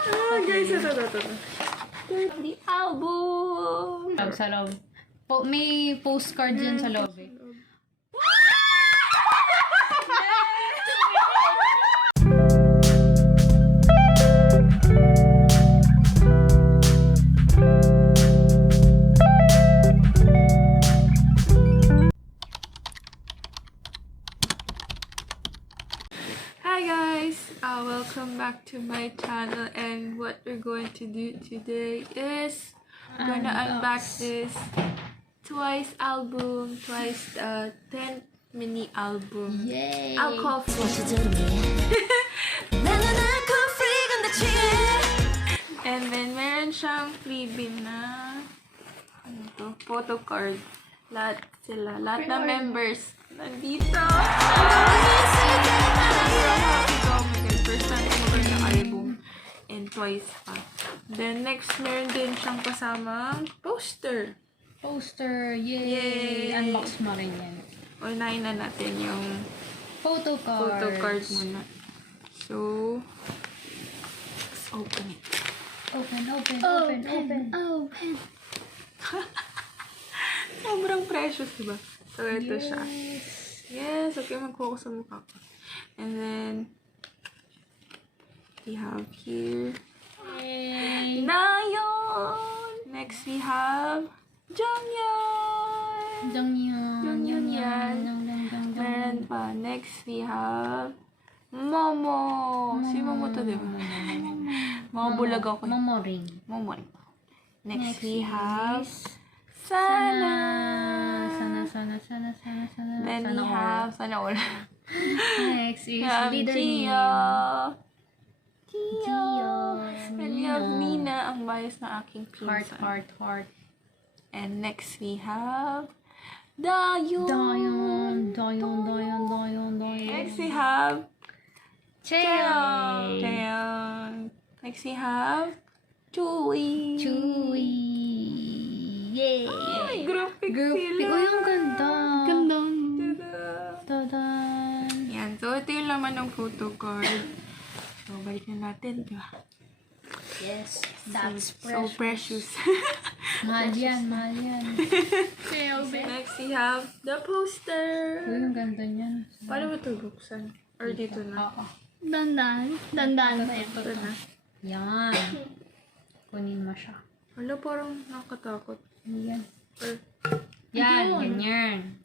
Guys, ito. The album! Sa loob. May postcard dyan sa loob eh. Hi guys! Welcome back to my channel, and what we're going to do today is we're gonna unbox this Twice album, Twice 10th mini album. Yay! Alcohol free. And then meron siyang freebie na ano to, photo card. Lahat ng members nandito. First time ko magkaroon ng album and Twice pa. Then next meron din siyang kasamang poster. Yay! Unbox mo rin yan. Unahin na natin yung Photo card muna. So, let's open it. Open. Sobrang precious, diba? So, ito siya. Yes, okay, mag-focus sa mukha ko. And then, we have here, Nayon! Next, we have Jonghyun! Meron pa. Next, we have Momo! Si Momo to, diba? Mga bulag ako. Momo ring. Next, we have Sana! Then we have Sana all. Next is Leader Gio. Gio. And we have Mina, ang bias na aking pinsan. Heart. And next we have Dayon. Next we have Cheon. Next we have Chewy. Yay! Ay, graphic sila. Uy, ang ganda. Tadan. Yan. So, ito yung laman ng photo card. So, balik na natin. Diba? Yes, that's So precious. Mahal yan. Next, we have the poster. Uy, ang ganda niyan. Paano ba ito buksan? Or dito na? Oo. Dandan ba ito? Ito na. Yan. Kunin mo siya. Wala, parang nakakatakot. Yan. Or, Yan, ganyan.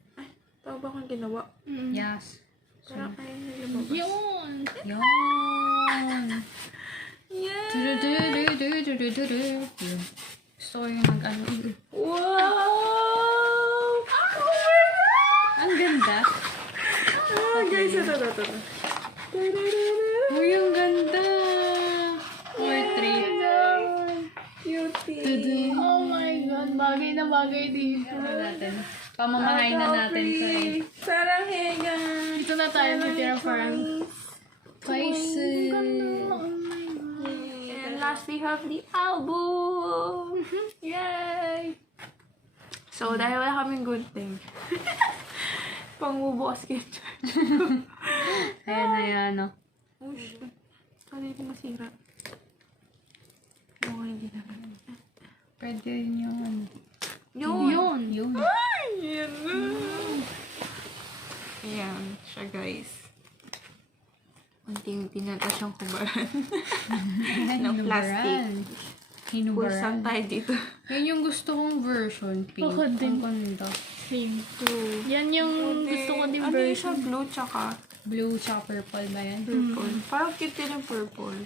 tao ba akong ginawa? Yes. Parang kaya na lumabas. Yun! Yan. Yeah! Gusto ko yung mag-ano. Wow! Ang ganda. Guys, ito. Uy, ang ganda. Portrait. Cutie. Oh my God, bagay na bagay dito. Pamamahay na natin ito eh. Sarang hega. Dito na tayo natira parang. Twice. And last we have the album. Yay! So, dahil wala kaming good thing. Pangbubukas kayo. Ayan na yan, no? Oh, shit. Sorry, hindi masira. Okay, hindi naman. Pwede yun. Yun! Yun. Ay! Yan na! Ayan siya, guys. Unti-unti na ito siyang kubaran. ng plastic. Pulsang tayo dito. Yan yung gusto kong version. Pink. Ako din. Ang ganda. Same. Yan yung gusto ko din ano version. siya? Blue tsaka Blue tsaka purple ba yan? purple. Parang cute din yung purple.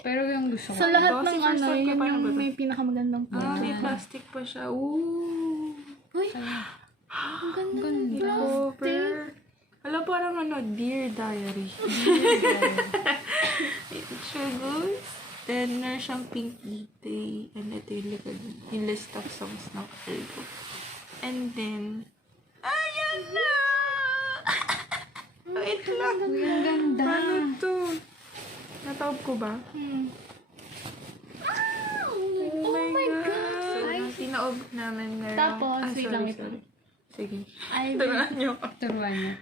Pero yung gusto ko. Sa lahat Ito, ng si first ano, time ko yun pa yung na ba may pinakamagandang May plastic pa siya. Ooh! Uy! Ang ganda. Cover. Alam, parang Dear Diary. Ito siya, guys. Then, meron siyang pink detail. And ito yung likod. Yung list of songs ng album. And then, ayan na! Wait lang. Uy, ang ganda. Paano to? Natawag ko ba? Oh my God! So, tinaob namin meron. Tapos, wait lang ito. Sige. I niyo. Turuan niya.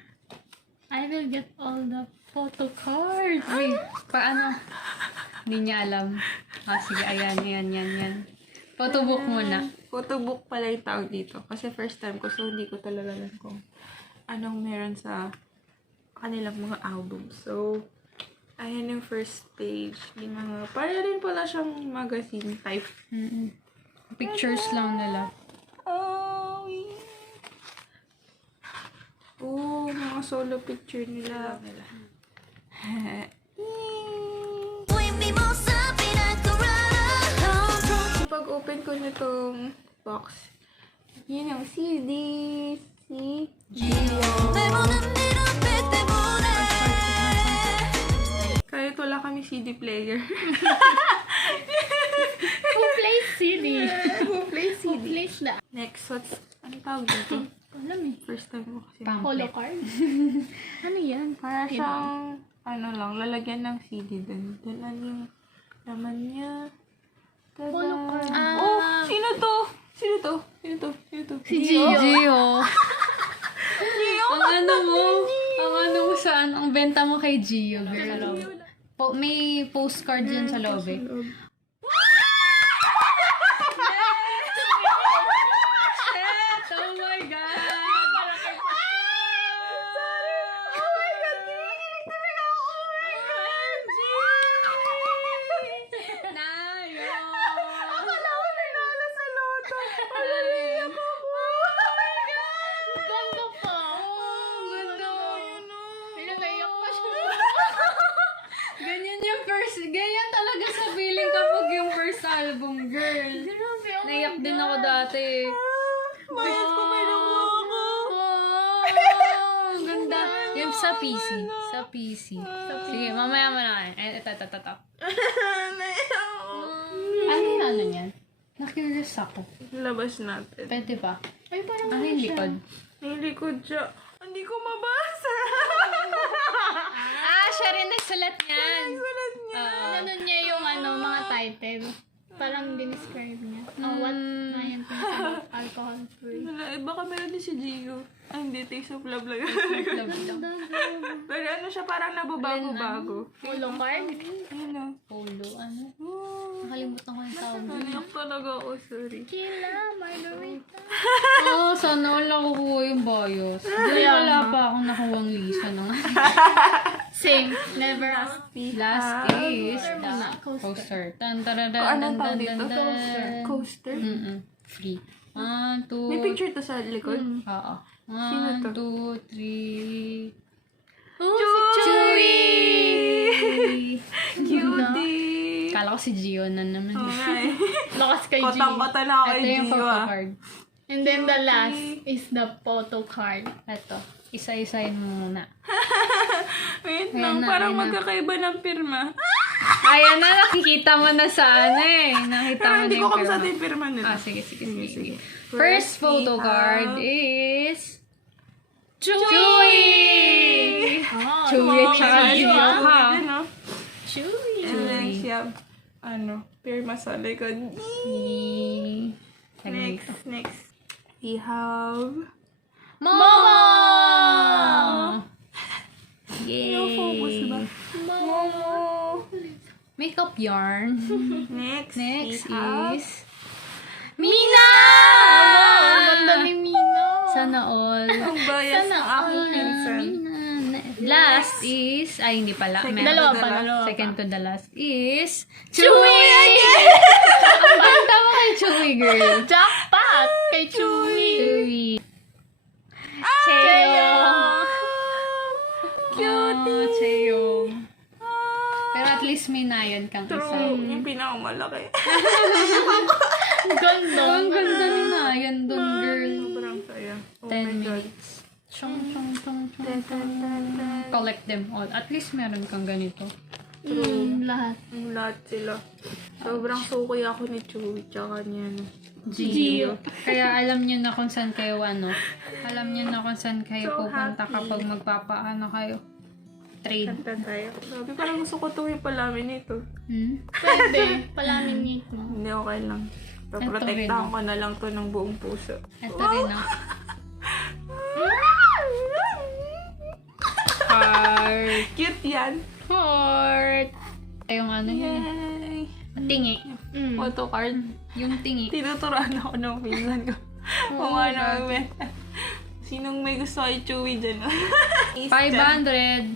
will get all the photo cards. Uy, paano? Hindi niya alam. Sige, yan. Photobook muna. Photobook pala yung tawag dito. Kasi first time ko, so hindi ko talaga alam kung anong meron sa kanilang mga album. So, ayan yung first page. Yung mga, para rin pala siyang magazine type. Pictures lang nila. Mga solo picture nila. Pag-open ko nitong box, yun yung CD. Si Gio. Kahit wala kami CD player. Who plays CD? Who plays Who CD? plays na? Next, anong tawag dito? Alam eh. First time ko kasi. Holo card? Ano yan? Para siyang, lalagyan ng CD dun. Dun yung laman niya. Tada! Holo card. Sino to? Si Gio. Gio. Ang ano mo saan? Ang benta mo kay Gio, girl. May postcard dyan sa loob eh. Oh my God! Ganda pa. Naiyak pa siya. Ganyan talaga sa feeling kapag yung first album, girl. Grabe, oh my Naiyak din God. ako dati. Mayas ko may nakuha ko. Ang ganda. Yung sa PC. Sige, mamaya mo na. Ito. Ano niyan? Na-curious ako. Labas natin. Pwede ba? Ay, parang Ano yung likod? Yung likod siya. Hindi ko mabasa. Siya rin nagsulat niyan. Sulat niya. ano niya yung mga title. Parang dinescribe niya. What na yan alcohol free. Wala, baka meron din si Gio. Ay, hindi. Taste of love lang. Pero ano siya, parang nababago-bago. Holo card? Ayun o. Polo, ano? Nakalimutan ko yung tawag. Naniyak talaga ako, sorry. Kila, Margarita. Sana wala kukuha yung bios. Dahil wala pa akong nakuha ang lisa ng Same. Never ask. last is coaster. Tan O, anong tawag dito? Coaster? Free. 1, 2, May picture to sa likod? Oo. Sino 1, to? 2, 3. Chewy! Cutie! Kala ko si Gio na naman. Okay. Lakas kay G. Kotang-kota na ako Ito kay yung Gio photo ah. card. And then the last is the photo card. Ito. Isa-isayin mo muna. Wait Ayan lang, na, parang ayan na. magkakaiba ng pirma. Ayan na, nakikita mo na sa Nakita Pero mo hindi na ko yung kabisado pirma. yung pirma nila. Sige. Sige. First photo we card have- is... Chewy! Chewy at saka Chewy Gio, ha? Chewy. And then siya, pirma sa likod. Next. We have... Momo! Yay! Focus ba? Momo! Makeup yarn. Next Next we have... is... Mina! Ang ganda ni Mina. Sana all. Ang bias ng aking pinsan. Last is... Ay, hindi pala. Second Meron. Dalawa to the pa, last. dalawa pa. Second to the last is... Chewy! Ang ganda mo kay Chewy, girl. Jackpot kay Chewy. Chewy. Cheyong. Cutie! Cheyong. Pero at least may nayon kang True. isa. Yung pinakamalaki. Ang ganda. Ang ganda ni nayon dun, girl. Sobrang saya. Oh 10 my God. minutes. Chong. Collect them all. At least meron kang ganito. Lahat. Ang lahat sila. Sobrang sukoy ako ni Chewy tsaka niya. Gio. Kaya alam niyo na kung saan kayo Alam niyo na kung saan kayo So pupunta happy. kapag magpapaano kayo. Trade. Kanta tayo. Sabi, parang gusto ko tuwi palamin ito. Pwede. Palaminate mo. Hindi, okay lang. rin, Paprotektahan oh. ko na lang to ng buong puso. Ito rin Heart. Cute yan. Heart. Yung ano yun. Yay! Tingi. Photo card. Yung tingi. Tinuturuan ako ng pinsan ko. Kung ano magbenta. Sinong may gusto kay Chewy dyan? 500.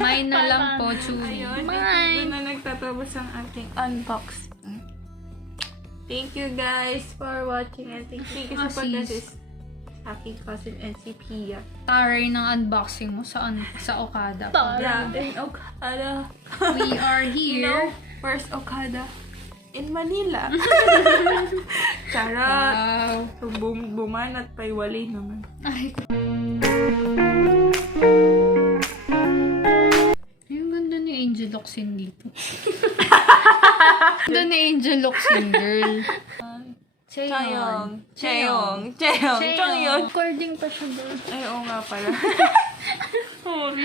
Mine na lang po, Chewy. Ayun, doon na nagtatapos ang ating unboxing. Thank you guys for watching and thank you sa pag-assist sa aking cousin and si Pia. Taray ng unboxing mo sa Okada. Grabe, Okada. We are here. First Okada in Manila. Charot. Wow. So, bumanat pa iwalay naman. Ay. Yung ganda ni Angel Locsin dito. Ganda ni Angel Locsin, girl. Chayong. Chayong. Chongyun. Recording pa siya doon. Ay, oo nga pala. Sorry.